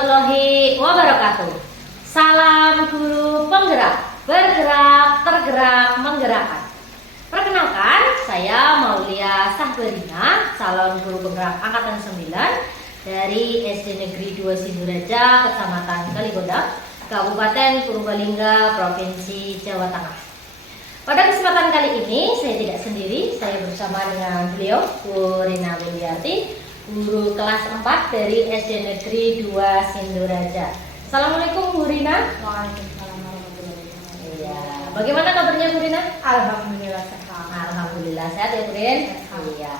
warahmatullahi wabarakatuh. Salam guru penggerak, bergerak, tergerak, menggerakkan. Perkenalkan, saya Maulia Sahbarina, calon guru penggerak angkatan 9 dari SD Negeri 2 Sinduraja, Kecamatan Kaligodang, Kabupaten Purbalingga, Provinsi Jawa Tengah. Pada kesempatan kali ini saya tidak sendiri, saya bersama dengan beliau, Bu Rina Williarti, guru kelas 4 dari SD Negeri 2 Sinduraja. Assalamualaikum Bu Rina. Waalaikumsalam warahmatullahi wabarakatuh. Iya. Bagaimana kabarnya Bu Rina? Alhamdulillah sehat. Alhamdulillah sehat ya Bu Rin. Iya.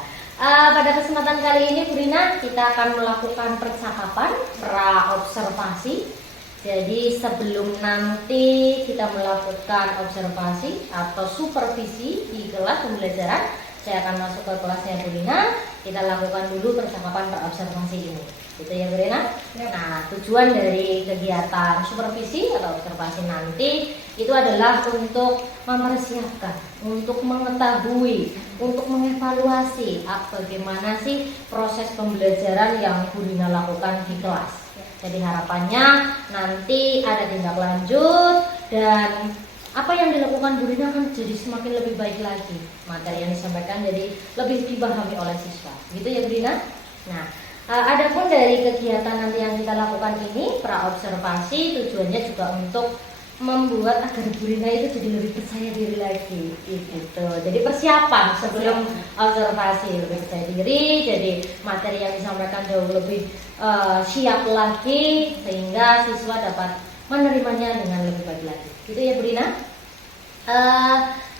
Pada kesempatan kali ini Bu Rina, kita akan melakukan percakapan pra-observasi. Jadi sebelum nanti kita melakukan observasi atau supervisi di kelas pembelajaran, saya akan masuk ke kelasnya Bu Rina. Kita lakukan dulu percakapan pra-observasi ini. Gitu ya Bu Rina? Ya. Nah, tujuan dari kegiatan supervisi atau observasi nanti itu adalah untuk mempersiapkan, untuk mengetahui, untuk mengevaluasi bagaimana sih proses pembelajaran yang Bu Rina lakukan di kelas. Jadi harapannya nanti ada tindak lanjut dan apa yang dilakukan Bu Rina akan jadi semakin lebih baik lagi. Materi yang disampaikan jadi lebih dipahami oleh siswa. Gitu ya Bu Rina? Nah, adapun dari kegiatan nanti yang kita lakukan ini, pra-observasi, tujuannya juga untuk membuat agar Bu Rina itu jadi lebih percaya diri lagi gitu. Jadi persiapan sebelum observasi, lebih percaya diri, jadi materi yang disampaikan jauh lebih siap lagi sehingga siswa dapat menerimanya dengan lebih baik lagi. Gitu ya Bu Rina?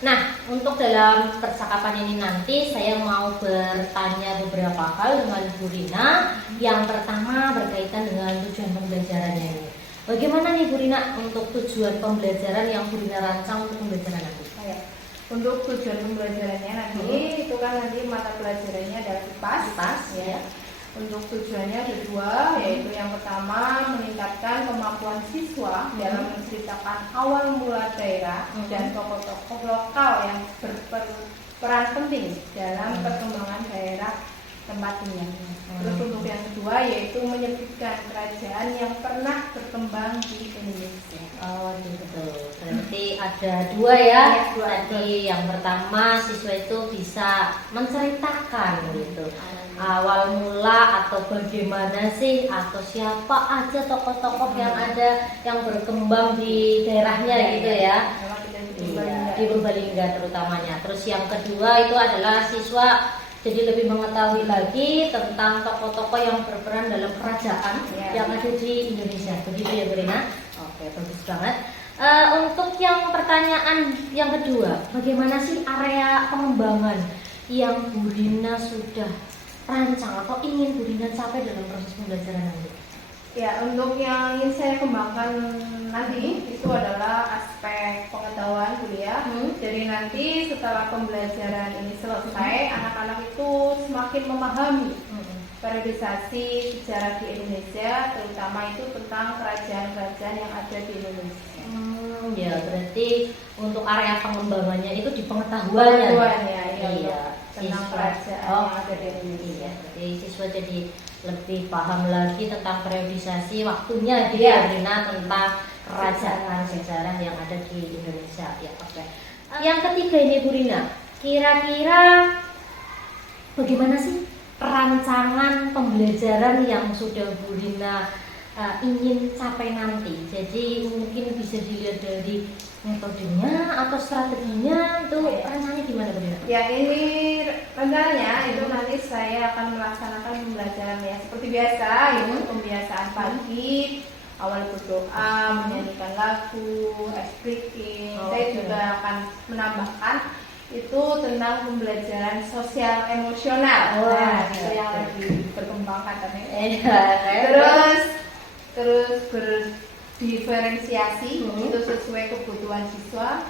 Nah, untuk dalam percakapan ini nanti saya mau bertanya beberapa hal dengan Bu Rina. Yang pertama berkaitan dengan tujuan pembelajarannya ini. Bagaimana nih Bu Rina untuk tujuan pembelajaran yang Bu Rina rancang untuk pembelajaran nanti? Untuk tujuan pembelajarannya nanti itu kan nanti mata pelajarannya adalah IPAS, ya. Untuk tujuannya ada dua, yaitu yang pertama meningkatkan kemampuan siswa dalam menceritakan awal mula daerah dan tokoh-tokoh lokal yang berperan penting dalam perkembangan daerah tempat tinggal. Terus untuk yang kedua yaitu menyebutkan kerajaan yang pernah berkembang di Indonesia. Oh gitu. Berarti ada dua ya. Dua. Tadi yang pertama siswa itu bisa menceritakan gitu. Awal mula atau bagaimana sih atau siapa aja tokoh-tokoh yang ada yang berkembang di daerahnya gitu ya. Di Purbalingga terutamanya. Terus yang kedua itu adalah siswa jadi lebih mengetahui lagi tentang tokoh-tokoh yang berperan dalam kerajaan yang ada di Indonesia. Begitu ya Bu Rina? Oke, bagus banget. Untuk yang pertanyaan yang kedua, bagaimana sih area pengembangan yang Bu Rina sudah rancang atau ingin Bu Rina capai dalam proses pembelajaran nanti? Ya, untuk yang ingin saya kembangkan nanti itu adalah aspek pengetahuan kuliah. Jadi nanti setelah pembelajaran ini selesai, anak-anak itu semakin memahami periodisasi sejarah di Indonesia, terutama itu tentang kerajaan-kerajaan yang ada di Indonesia. Ya, berarti untuk area pengembangannya itu di pengetahuannya. Iya, tentang kerajaan yang ada di Indonesia. Jadi siswa jadi lebih paham lagi tentang periodisasi waktunya gitu ya Rina, tentang kerajaan sejarah yang ada di Indonesia. Ya, oke. Yang ketiga ini Bu Rina, kira-kira bagaimana sih rancangan pembelajaran yang sudah Bu Rina ingin capai nanti? Jadi mungkin bisa dilihat dari metodenya atau strateginya itu rencananya gimana Bu Rina? Ya, ini rencananya itu nanti saya akan melaksanakan pembelajaran ya seperti biasa, itu pembiasaan pagi, awal berdoa, menyanyikan lagu, ice breaking. Saya juga akan menambahkan itu tentang pembelajaran sosial emosional. Itu yang lagi berkembang katanya. Terus berdiferensiasi itu sesuai kebutuhan siswa.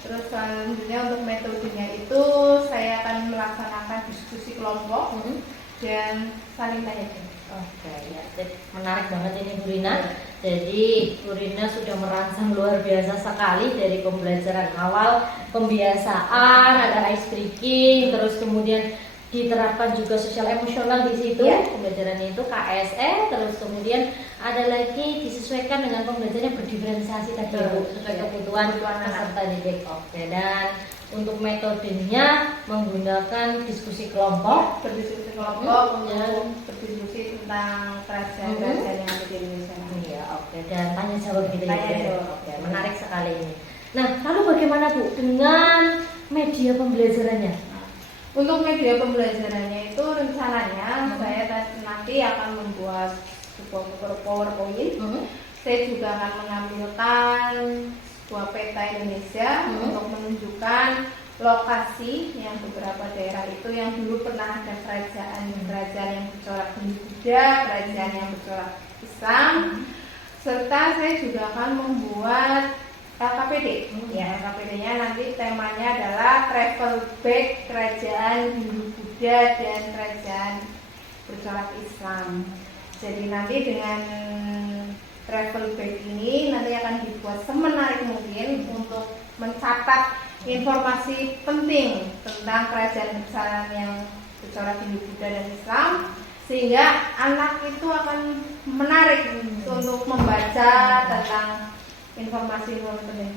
Terus selanjutnya untuk metodenya itu saya akan melaksanakan diskusi kelompok dan saling tanya jawab. Oke, ya, menarik banget ini Bu Rina. Jadi Bu Rina sudah merancang luar biasa sekali dari pembelajaran awal, pembiasaan, ada ice breaking, terus kemudian diterapkan juga sosial emosional di situ. Ya. Pembelajarannya itu KSE, terus kemudian ada lagi disesuaikan dengan pembelajaran yang berdiferensiasi tadi ya, Bu, sesuai kebutuhan peserta didik. Oke, dan untuk metodenya menggunakan diskusi kelompok, berdiskusi kelompok dan untuk berdiskusi tentang kerajaan-kerajaan yang ada di Indonesia. iya, oke, dan tanya jawab gitu Tanya ya. jawab. Oke, menarik sekali ini. Nah, lalu bagaimana Bu dengan media pembelajarannya? Untuk media pembelajarannya itu rencananya saya nanti akan membuat sebuah PowerPoint. Saya juga akan mengambilkan sebuah peta Indonesia untuk menunjukkan lokasi yang beberapa daerah itu yang dulu pernah ada kerajaan yang bercorak Hindu-Buddha, kerajaan yang bercorak Islam, serta saya juga akan membuat LKPD. Ya, LKPD-nya nanti temanya adalah travel back kerajaan Hindu-Buddha dan kerajaan bercorak Islam. Jadi nanti dengan travel bag ini nanti akan dibuat semenarik mungkin untuk mencatat informasi penting tentang kerajaan yang bercorak Hindu-Buddha dan Islam, sehingga anak itu akan menarik untuk membaca tentang informasi penting.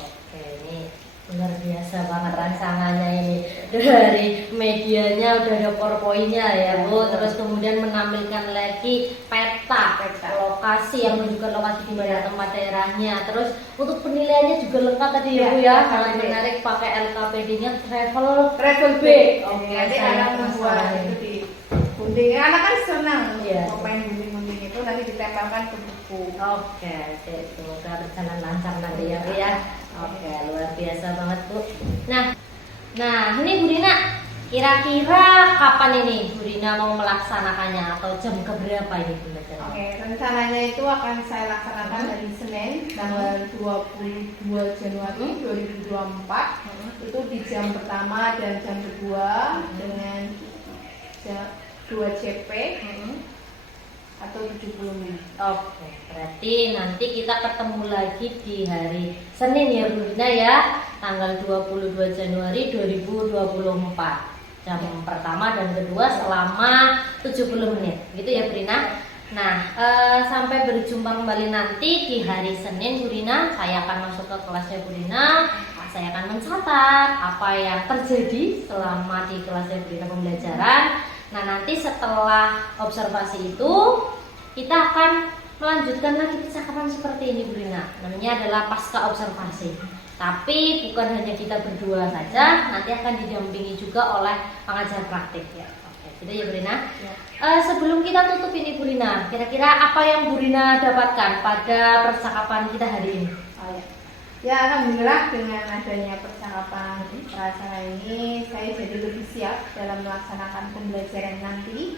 Oke, ini luar biasa banget rancangannya ini. Dari medianya udah ada PowerPoint-nya ya Bu, terus kemudian menampilkan lagi peta lokasi yang menunjukkan lokasi di mana tempat daerahnya. Terus untuk penilaiannya juga lengkap tadi ya Bu ya, sangat menarik pakai LKPD-nya travel bag. Oke, Nanti saya anak membuat itu di gunting. Anak kan senang mau main gunting-gunting itu, nanti ditempelkan ke buku. Oke, semoga berjalan lancar nanti ya Bu ya. Oke, luar biasa banget Bu. Nah ini Bu Rina, kira-kira kapan ini Bu Rina mau melaksanakannya atau jam keberapa ini pembelajaran? Oke, rencananya itu akan saya laksanakan hari Senin tanggal 22 Januari 2024. Itu di jam pertama dan jam kedua dengan 2 CP atau 70 menit. Oke, berarti nanti kita ketemu lagi di hari Senin ya Bu Rina ya, tanggal 22 Januari 2024. Jam pertama dan kedua selama 70 menit. Gitu ya Bu Rina. Nah, sampai berjumpa kembali nanti di hari Senin Bu Rina. Saya akan masuk ke kelasnya Bu Rina. Saya akan mencatat apa yang terjadi selama di kelasnya Bu Rina pembelajaran. Nah, nanti setelah observasi itu kita akan melanjutkan lagi percakapan seperti ini Bu Rina. Namanya adalah pasca observasi. Tapi bukan hanya kita berdua saja, nanti akan didampingi juga oleh pengajar praktik ya. Oke, gitu ya Bu Rina. Ya. Sebelum kita tutup ini Bu Rina, kira-kira apa yang Bu Rina dapatkan pada percakapan kita hari ini? Ya, alhamdulillah dengan adanya percakapan acara ini saya jadi lebih siap dalam melaksanakan pembelajaran nanti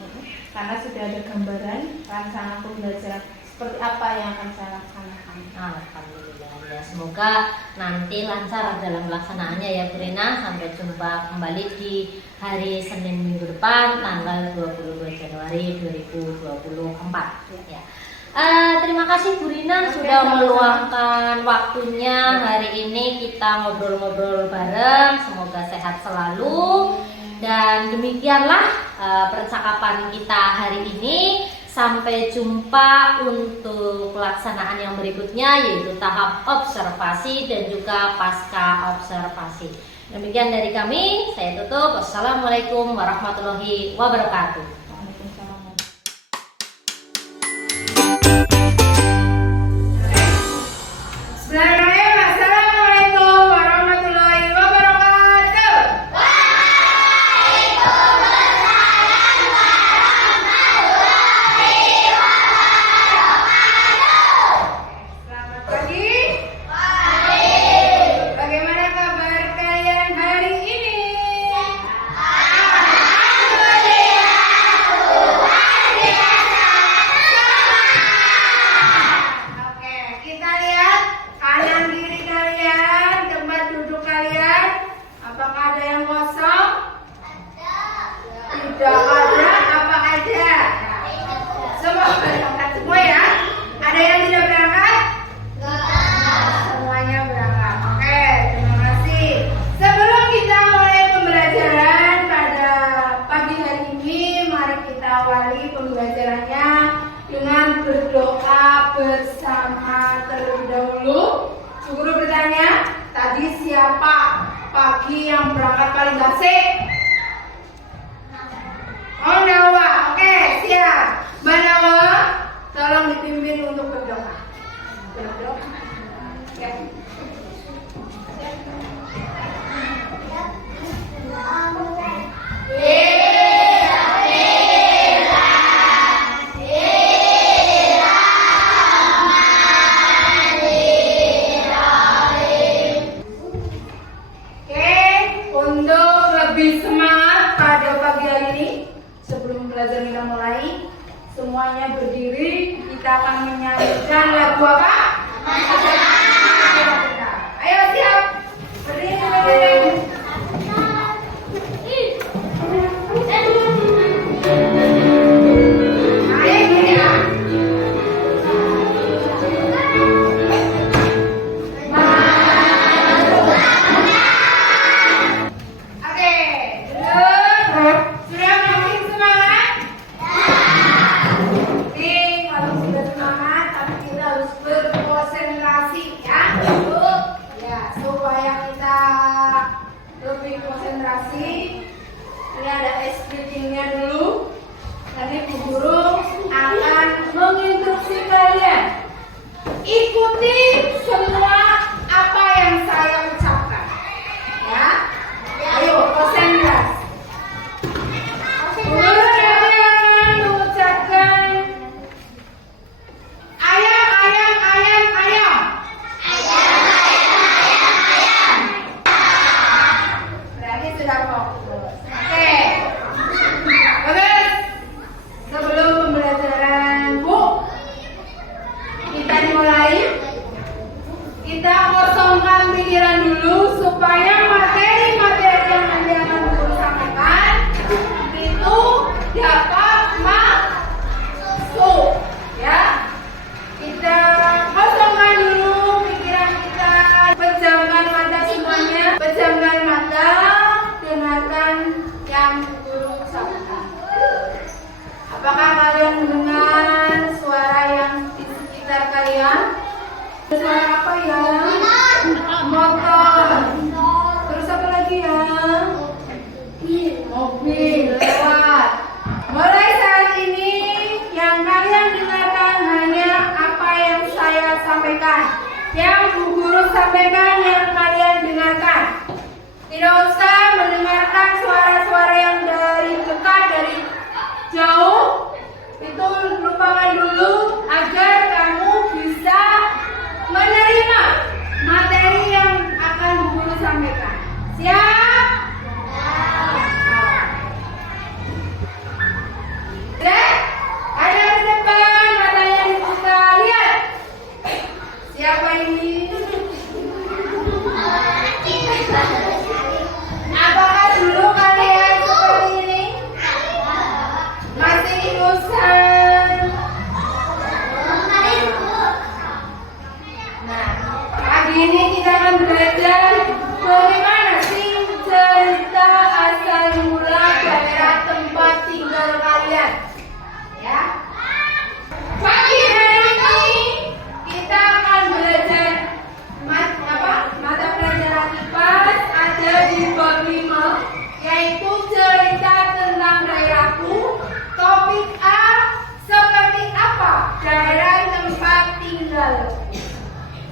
karena sudah ada gambaran rancangan pembelajaran seperti apa yang akan saya laksanakan. Alhamdulillah ya, semoga nanti lancar dalam pelaksanaannya ya Bu Rina. Sampai jumpa kembali di hari Senin minggu depan tanggal 22 Januari 2024 ya. Terima kasih Bu Rina sudah meluangkan waktunya hari ini kita ngobrol-ngobrol bareng. Semoga sehat selalu. Dan demikianlah percakapan kita hari ini. Sampai jumpa untuk pelaksanaan yang berikutnya, yaitu tahap observasi dan juga pasca observasi. Demikian dari kami, saya tutup. Wassalamualaikum warahmatullahi wabarakatuh. Assalamualaikum warahmatullahi wabarakatuh. Selamat pagi. Bagaimana kabar kalian hari ini? Alhamdulillah. berdoa bersama terlebih dahulu. Bu Guru bertanya, tadi siapa pagi yang berangkat paling basik? Oh, Nawa. Oke, siap. Mbak Nawa, tolong dipimpin untuk berdoa. Berdoa. Ya. Lebih semangat pada pagi hari ini, sebelum pelajaran kita mulai, semuanya berdiri. Kita akan menyanyikan lagu apa? Ayo siap, berdiri. Ini ada explaining-nya dulu. Nanti Bu Guru akan menginstruksi kalian. Ikuti semua apa yang saya ucapkan. Ya. Ayo konsentrasi. Bu Guru nanti akan mengucapkan ayam, ayam, ayam, ayam. Berarti sudah fokus. Oke. Terus sebelum pembelajaran Bu, kita dimulai. Kita kosongkan pikiran dulu supaya materi-materi yang nanti akan Bu Guru sampaikan itu dapat masuk. Ya. Kita kosongkan dulu pikiran kita. Pejamkan mata semuanya. Pejamkan mata. Dengarkan yang Bu Guru sampaikan. Apakah kalian mendengar suara yang di sekitar kalian? Suara apa ya? Motor. Terus apa lagi ya? Mobil lewat. Mulai saat ini yang kalian dengarkan hanya apa yang saya sampaikan. Yang Bu Guru sampaikan yang kalian dengarkan. Tidak usah mendengarkan suara-suara yang dari dekat, dari jauh. Itu lupakan dulu agar kamu bisa menerima materi yang akan Bu Guru sampaikan. Siap? Ada di depan, matanya dibuka. Lihat. Siapa ini? Apakah dulu kalian seperti ini? Masih ingusan? Nah, pagi ini kita akan belajar bagaimana sih cerita asal mula daerah tempat tinggal kalian. Ya. Pagi hari ini kita akan belajar mata pelajaran IPA ada di bab 5, yaitu cerita tentang daerahku. Topik A, seperti apa daerah tempat tinggal.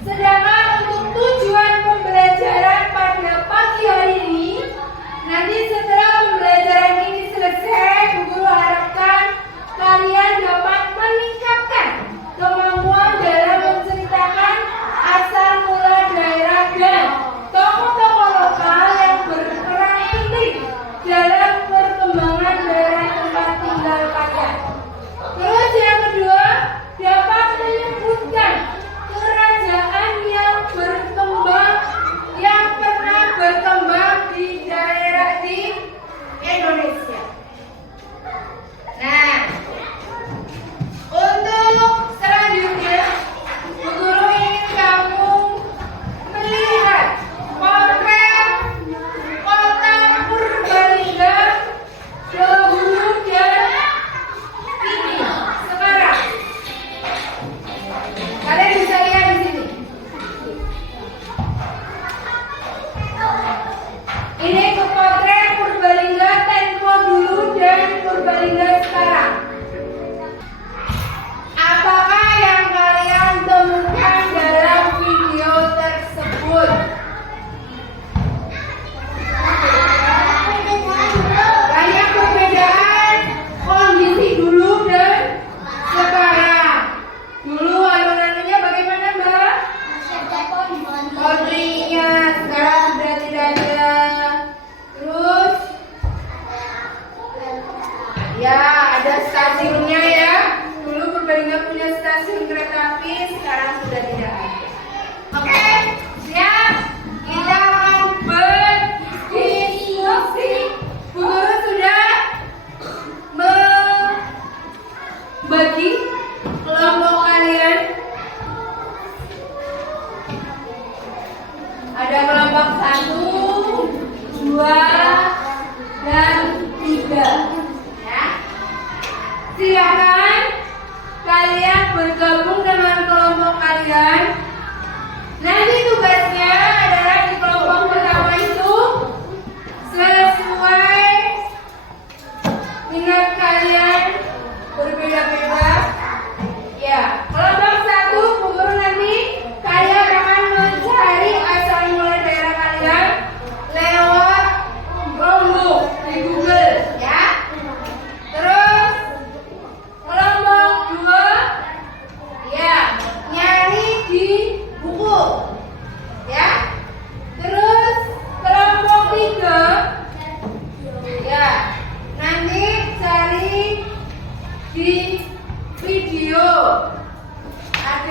Sedangkan untuk tujuan pembelajaran pada pagi hari ini, nanti setelah pembelajaran ini selesai, Bu Guru harapkan kalian dapat meningkatkan kemampuan dalam menceritakan asal mula daerah dan tokoh-tokoh lokal yang berperan penting dalam perkembangan daerah tempat tinggal kalian. Terus yang kedua, dapat menyebutkan kerajaan yang berkembang, yang pernah berkembang di daerah di Indonesia. Nah,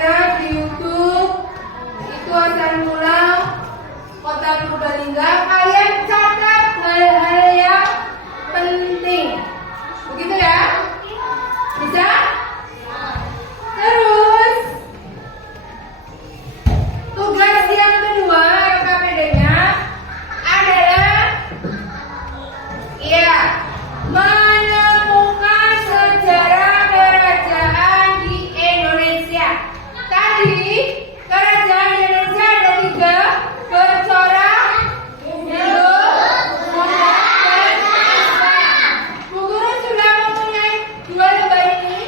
lihat di YouTube itu asal mula kota Purbalingga, kalian catat hal-hal yang penting. Begitu ya? Bisa? Terus tugas yang kedua KPD-nya adalah menemukan sejarah kerajaan di Indonesia. Tadi kerajaan di Indonesia ada 3: bercorak, Bu Guru sudah mempunyai 2 lembar ini.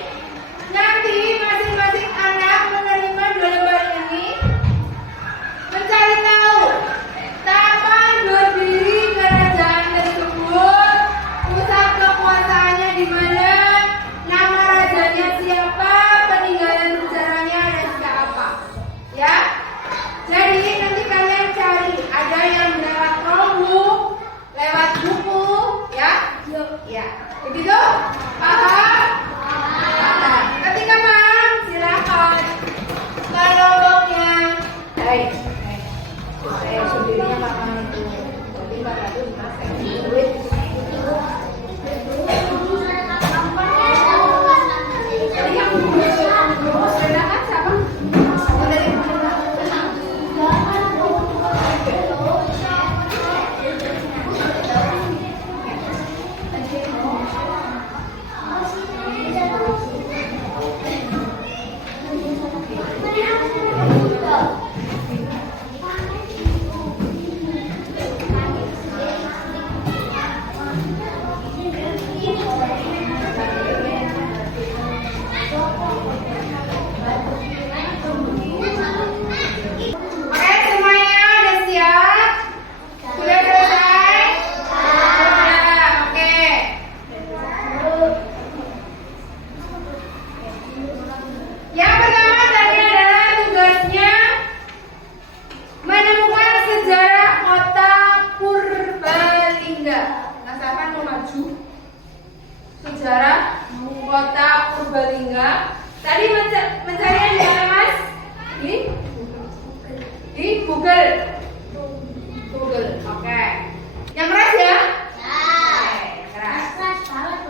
Nanti masing-masing anak menerima 2 lembar ini, mencari tahu kapan berdiri kerajaan tersebut, pusat kekuasaannya di mana, nama rajanya siapa, peninggalan sejarahnya dan juga apa. Ya. Jadi nanti kalian cari, ada yang lewat Chromebook, lewat buku, ya. Ya. Begitu? Paham? Paham. Ketika paham, silakan. Kelompoknya. Baik. Saya sendirinya makan itu. Jadi Pak Radu masak duit. Jadi yang silakan siapa? Oke, semuanya udah siap? Sudah selesai? Sudah, oke. Yang pertama tadi adalah tugasnya menemukan sejarah kota Purbalingga. Nah, siapa mau maju? Sejarah kota Purbalingga. Tadi mencarinya di mana, Mas? Di Google. Google, oke. Yang keras ya? Oke, keras. Sejarah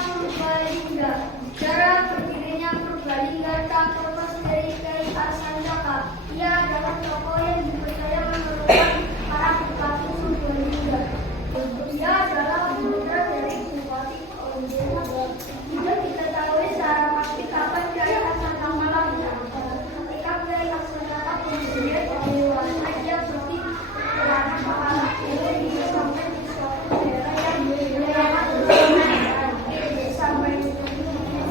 Purbalingga. Sejarah berdirinya Purbalingga tak terlepas dari Kiai Hasan Saka. Ia adalah tokoh yang dipercaya menemukan para bupati Purbalingga. Ia adalah putra dari Bupati Onde. Tidak diketahui secara pasti kapan Kiai Hasan Saka lahir. Ketika Kiai Hasan Saka berusia dewasa, ia berarti beranak kepala ini sampai di suatu daerah yang beranak sampai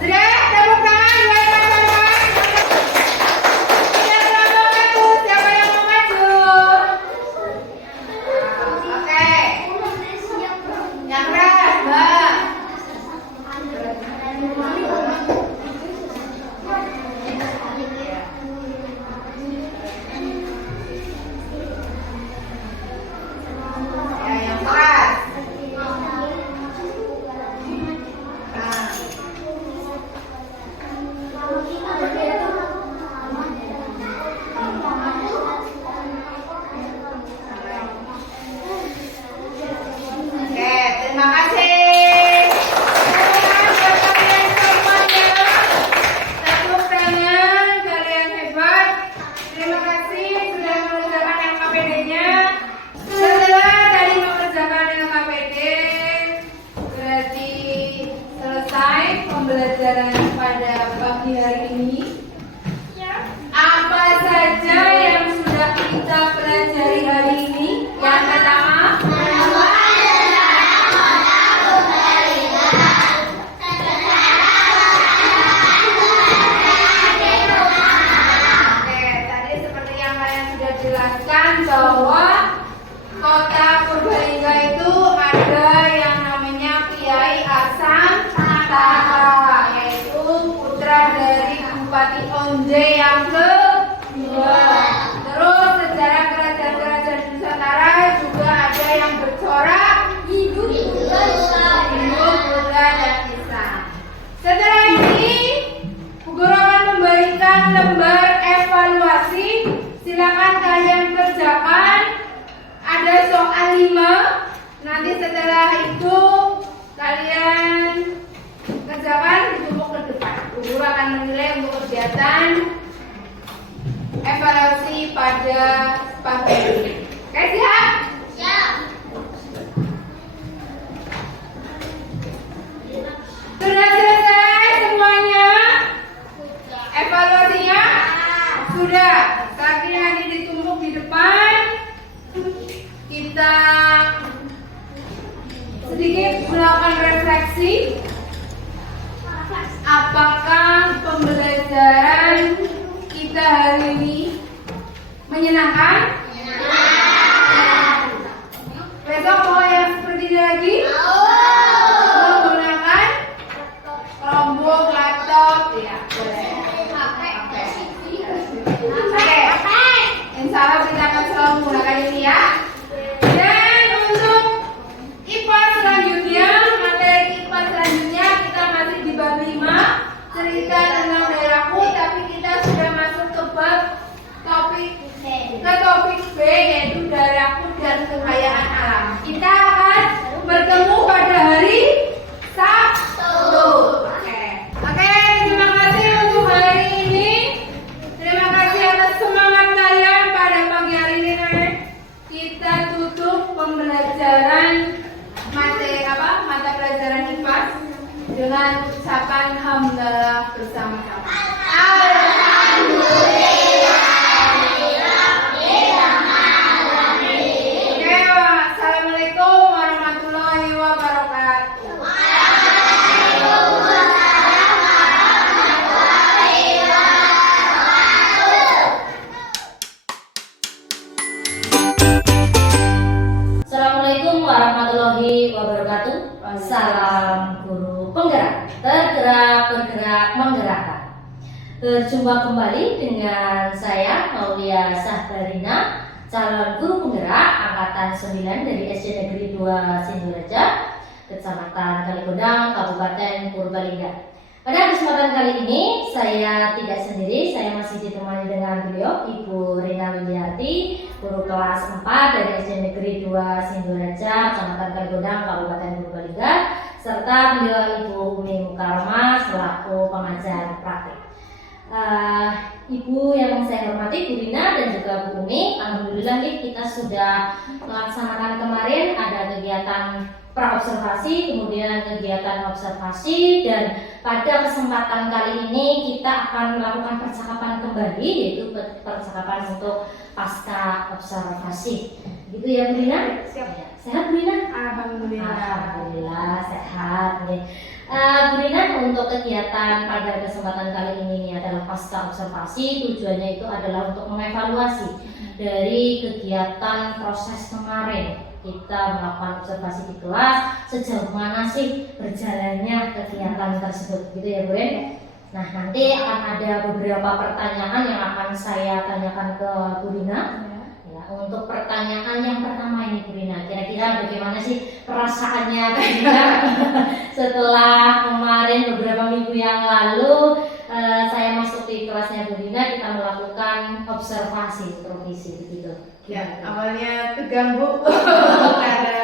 Sudah, tepuk tangan buat teman-teman. Yang mau maju, siapa yang mau maju? Oke. Yang keras, Mbak. Ya, yang keras. Nah. Oke, terima kasih. Buat kalian semuanya, tepuk tangan, kalian hebat. Terima kasih sudah mengerjakan LKPD-nya. Setelah tadi mengerjakan LKPD, berarti selesai pembelajaran pada pagi hari ini. Apa saja yang sudah kita pelajari hari ini? Yang pertama, oke, tadi seperti yang kalian sudah jelaskan bahwa kota Purbalingga itu ada yang namanya Kiai Hasan Saka, yaitu putra dari Bupati Onde yang kedua. Terus sejarah kerajaan-kerajaan Nusantara juga ada yang bercorak, Hindu, Buddha, dan Islam. Setelah ini, Bu Guru akan memberikan tentang lembar evaluasi. Silakan kalian kerjakan. Ada soal 5. Nanti setelah itu kalian kerjakan ditumpuk ke depan. Guru akan menilai untuk kegiatan evaluasi pada pagi ini. Oke, siap? Siap. Sudah selesai semuanya? Evaluasinya? Sudah. Kaki nanti ditumpuk di depan. Kita sedikit melakukan refleksi. Apakah pembelajaran kita hari ini menyenangkan? Besok mau yang seperti ini lagi? Menggunakan Chromebook, laptop, ya boleh. Oke. Insya Allah kita akan selalu menggunakan ini ya. Dan untuk IPA selanjutnya, materi IPA selanjutnya kita masih di bab 5, cerita tentang daerahku, tapi kita sudah masuk ke bab topik B, yaitu daerahku dan kekayaan alam. Kita akan bertemu pada hari Sabtu. Oke, terima kasih untuk hari ini. Terima kasih atas semangat kalian pada pagi hari ini. Kita tutup pembelajaran mata pelajaran IPA dengan ucapan hamdalah bersama-sama. Oke, wassalamualaikum warahmatullahi wabarakatuh. Assalamualaikum warahmatullahi wabarakatuh. Salam guru penggerak, tergerak, bergerak, menggerakkan. Berjumpa kembali dengan saya Maulia Sahbarina, calon guru penggerak angkatan 9 dari SD Negeri 2 Sindoreja, Kecamatan Kaligodang, Kabupaten Purbalingga. Pada kesempatan kali ini saya tidak sendiri, saya masih ditemani dengan beliau Ibu Rina Widiarti, guru kelas 4 dari SD Negeri 2 Sindoreja, Kecamatan Kaligodang, Kabupaten Purbalingga, serta beliau Ibu Umi Mukarma selaku pengajar praktik. Ibu yang saya hormati, Bu Rina dan juga Bu Umi, alhamdulillah kita sudah melaksanakan kemarin ada kegiatan praobservasi, kemudian kegiatan observasi, dan pada kesempatan kali ini kita akan melakukan percakapan kembali, yaitu percakapan untuk pasca observasi. Gitu ya Bu Rina? Siap. Sehat Bu Rina? Alhamdulillah. Alhamdulillah sehat. Bu Rina, untuk kegiatan pada kesempatan kali ini adalah pasca observasi. Tujuannya itu adalah untuk mengevaluasi dari kegiatan proses kemarin. Kita melakukan observasi di kelas, sejauh mana sih berjalannya kegiatan tersebut, gitu ya Bu Rina? Nah, nanti akan ada beberapa pertanyaan yang akan saya tanyakan ke Bu Rina. Untuk pertanyaan yang pertama ini Bu Rina, kira-kira bagaimana sih perasaannya Bu Rina setelah kemarin beberapa minggu yang lalu saya masuk di kelasnya Bu Rina, kita melakukan observasi provisi begitu. Ya, awalnya tegang Bu karena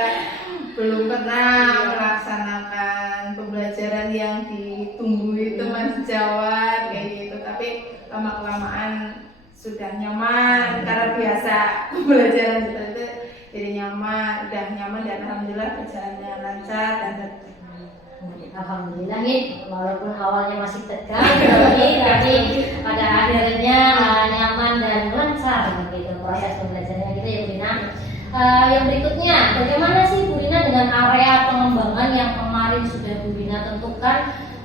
belum pernah melaksanakan pembelajaran yang ditunggu itu masih jawab kayak gitu, tapi lama-kelamaan sudah nyaman karena biasa pembelajaran seperti itu, jadi nyaman, udah nyaman dan alhamdulillah berjalannya lancar dan alhamdulillah nih, walaupun awalnya masih tegang tapi pada akhirnya nyaman dan lancar begitu proses pembelajarannya gitu ya Bu Rina. Yang berikutnya, bagaimana sih Bu Rina dengan area pengembangan yang kemarin sudah Bu Rina tentukan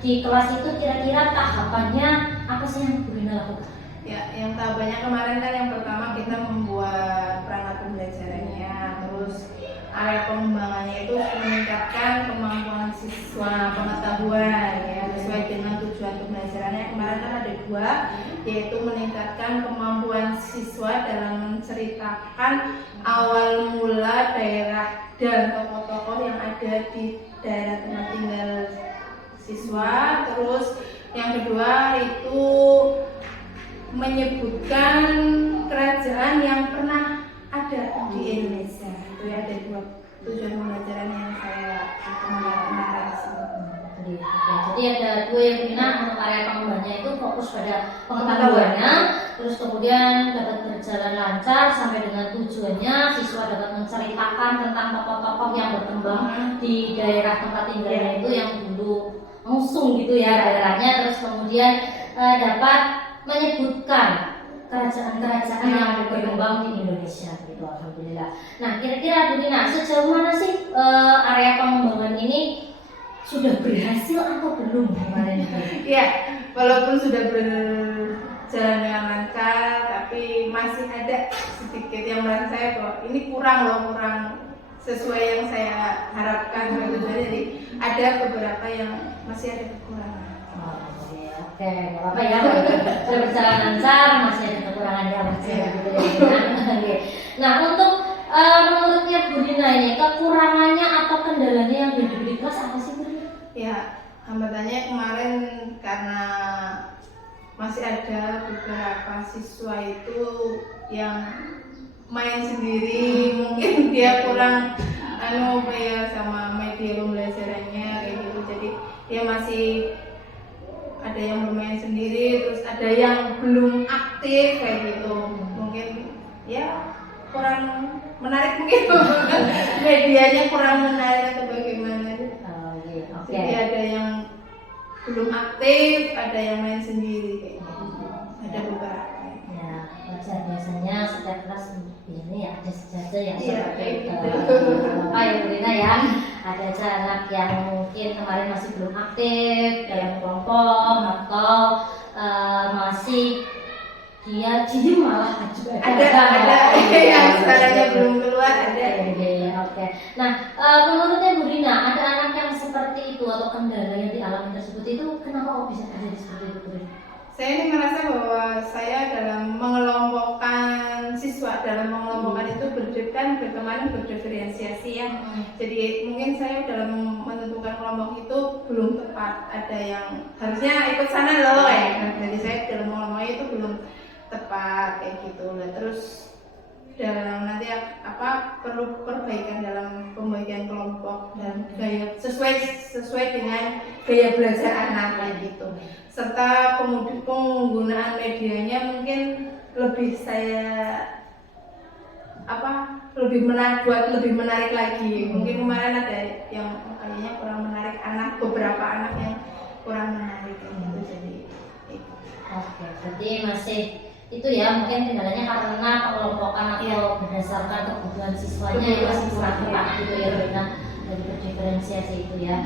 di kelas itu, kira-kira tahapannya apa sih yang Bu Rina lakukan? ya, yang tahapannya kemarin kan yang pertama kita membuat perangkat pembelajarannya, terus area pengembangannya itu meningkatkan kemampuan siswa pengetahuan ya sesuai dengan tujuan pembelajarannya. Kemarin kan ada 2, yaitu meningkatkan kemampuan siswa dalam menceritakan awal mula daerah dan tokoh-tokoh yang ada di daerah tempat tinggal siswa. Terus yang kedua itu pengetahuannya, terus kemudian dapat berjalan lancar sampai dengan tujuannya, siswa dapat menceritakan tentang tokoh-tokoh yang berkembang di daerah tempat tinggalnya itu yang dulu langsung gitu ya daerahnya, terus kemudian dapat menyebutkan kerajaan-kerajaan yang berkembang di Indonesia gitu, alhamdulillah. Nah, kira-kira Bu Rina, sejauh mana sih area pengembangan ini sudah berhasil atau belum kemarin? Iya, walaupun sudah berjalan dengan lancar, tapi masih ada sedikit yang merasa saya bahwa ini kurang sesuai yang saya harapkan gitu. Jadi ada beberapa yang masih ada kekurangan. Oke, nggak apa-apa ya. Sudah berjalan lancar, masih ada kekurangan ya masih gitu ya. Oke. Nah, untuk menurutnya Bu Rina ini kekurangannya atau kendalanya yang di kelas apa sih Bu Rina? Ya, hambatannya kemarin karena masih ada beberapa siswa itu yang main sendiri, mungkin dia kurang sama media pembelajarannya kayak gitu. Jadi dia masih ada yang bermain sendiri, terus ada yang belum aktif kayak gitu. Mungkin ya kurang menarik mungkin medianya kurang menarik atau bagaimana. Oke. Jadi ada yang belum aktif, ada yang main sendiri kayak gitu. Ada beberapa. Ya, biasanya setiap kelas ini ya ada saja yang Iya, seperti gitu. apa ya Bu Rina ya, ada aja anak yang mungkin kemarin masih belum aktif dalam kelompok atau masih dia diem malah juga Ada yang suaranya belum keluar, ada. Oke. Nah, menurutnya Bu Rina, ada anak yang seperti itu atau kendala yang dialami tersebut itu kenapa kok bisa terjadi seperti itu Bu Rina? Saya ini merasa bahwa saya dalam mengelompokkan siswa, dalam mengelompokkan itu kemarin berdiferensiasi ya. Jadi mungkin saya dalam menentukan kelompok itu belum tepat. Ada yang harusnya ikut sana loh ya. Jadi saya dalam mengelompoknya itu belum tepat kayak gitu. Nah, terus dalam nanti perlu perbaikan dalam pembagian kelompok dan gaya sesuai dengan gaya belajar anak kayak gitu. Serta penggunaan medianya mungkin lebih saya buat lebih menarik lagi. Mungkin kemarin ada yang kayaknya kurang menarik, beberapa anak yang kurang menarik gitu. Jadi Oke, berarti masih itu ya, mungkin kendalanya karena pengelompokan atau berdasarkan kebutuhan siswanya yang masih kurang tepat gitu ya Bu Rina, dari berdiferensiasi itu ya.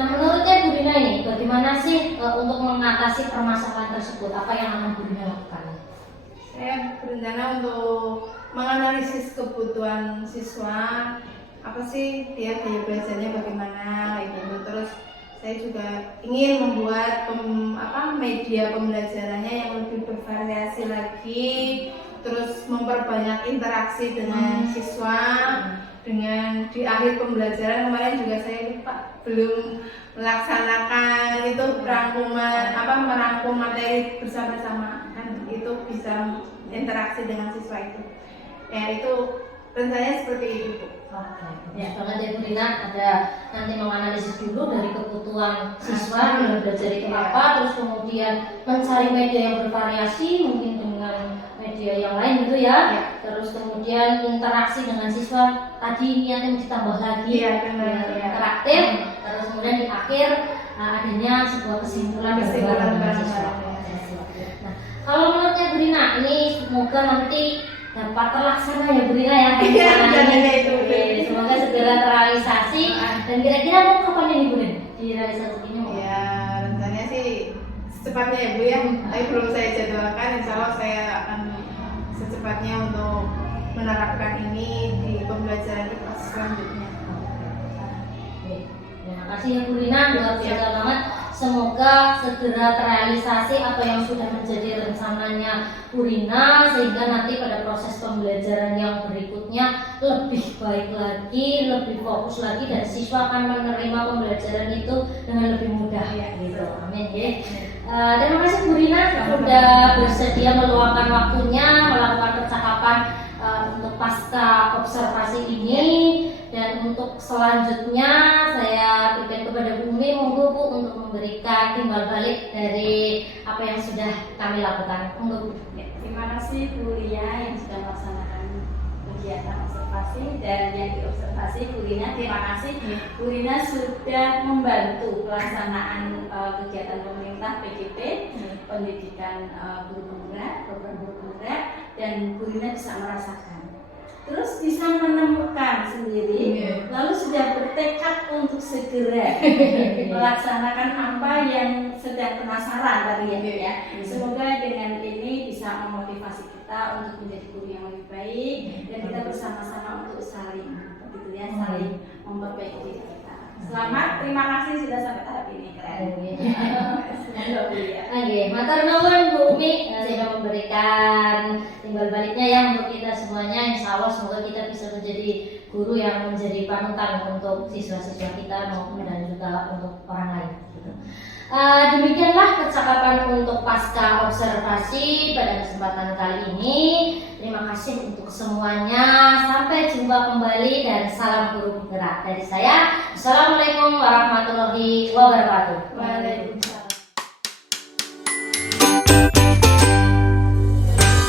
Nah, menurutnya Bu Rina ini bagaimana sih untuk mengatasi permasalahan tersebut? Apa yang akan Bu Rina lakukan? saya berencana untuk menganalisis kebutuhan siswa, apa sih dia gaya belajarnya bagaimana kayak gitu. Terus saya juga ingin membuat media pembelajarannya yang lebih bervariasi lagi, terus memperbanyak interaksi dengan siswa. Dengan di akhir pembelajaran kemarin juga saya belum melaksanakan itu merangkum materi bersama-sama, kan itu bisa interaksi dengan siswa itu. Ya itu rencananya seperti itu Bu. Oke, ya banget ya Bu Rina, ada nanti menganalisis dulu dari kebutuhan siswa belajar itu apa, terus kemudian mencari media yang bervariasi mungkin dengan media yang lain gitu ya. Terus kemudian interaksi dengan siswa tadi niatnya ditambah lagi interaktif, terus kemudian di akhir adanya sebuah kesimpulan dengan siswa. Nah, kalau menurutnya Bu Rina ini semoga nanti dapat terlaksana ya Bu Rina ya. Semoga segera terrealisasi. Dan kira-kira mau kapan ini Bu Rina direalisasinya? Ya rencananya sih secepatnya ya Bu ya. Tapi belum saya jadwalkan. Insya Allah saya akan secepatnya untuk menerapkan ini di pembelajaran IPA selanjutnya. Terima kasih ya Bu Rina, luar biasa banget. Semoga segera terrealisasi apa yang sudah menjadi rencananya Bu Rina, sehingga nanti pada proses pembelajaran yang berikutnya lebih baik lagi, lebih fokus lagi, dan siswa akan menerima pembelajaran itu dengan lebih mudah ya gitu. Amin ya. Terima kasih Bu Rina sudah bersedia meluangkan waktunya melakukan percakapan untuk pasca observasi ini. Dan untuk selanjutnya saya berikan kepada Bu Umi, monggo Bu untuk memberikan timbal balik dari apa yang sudah kami lakukan. Monggo Bu. Ya, terima kasih Bu Lia yang sudah melaksanakan kegiatan observasi, dan yang diobservasi Bu Rina. Terima kasih Bu Rina sudah membantu pelaksanaan kegiatan pemerintah PGP, pendidikan guru penggerak, program guru penggerak, dan Bu Rina bisa merasakan, terus bisa menemukan sendiri, lalu sudah bertekad untuk segera melaksanakan apa yang sedang penasaran tadi ya. Semoga dengan ini bisa memotivasi kita untuk menjadi guru yang lebih baik, dan kita bersama-sama untuk saling memperbaiki diri kita. Selamat, terima kasih sudah sampai tahap ini, keren. Semoga Bu ya. Oke, matur nuwun Bu Umi sudah memberikan timbal baliknya ya untuk kita semuanya. Insya Allah semoga kita bisa menjadi guru yang menjadi panutan untuk siswa-siswa kita maupun dan juga untuk orang lain. Gitu. Demikianlah percakapan untuk pasca observasi pada kesempatan kali ini. Terima kasih untuk semuanya. Sampai jumpa kembali dan salam guru penggerak dari saya. Assalamualaikum warahmatullahi wabarakatuh. Waalaikumsalam.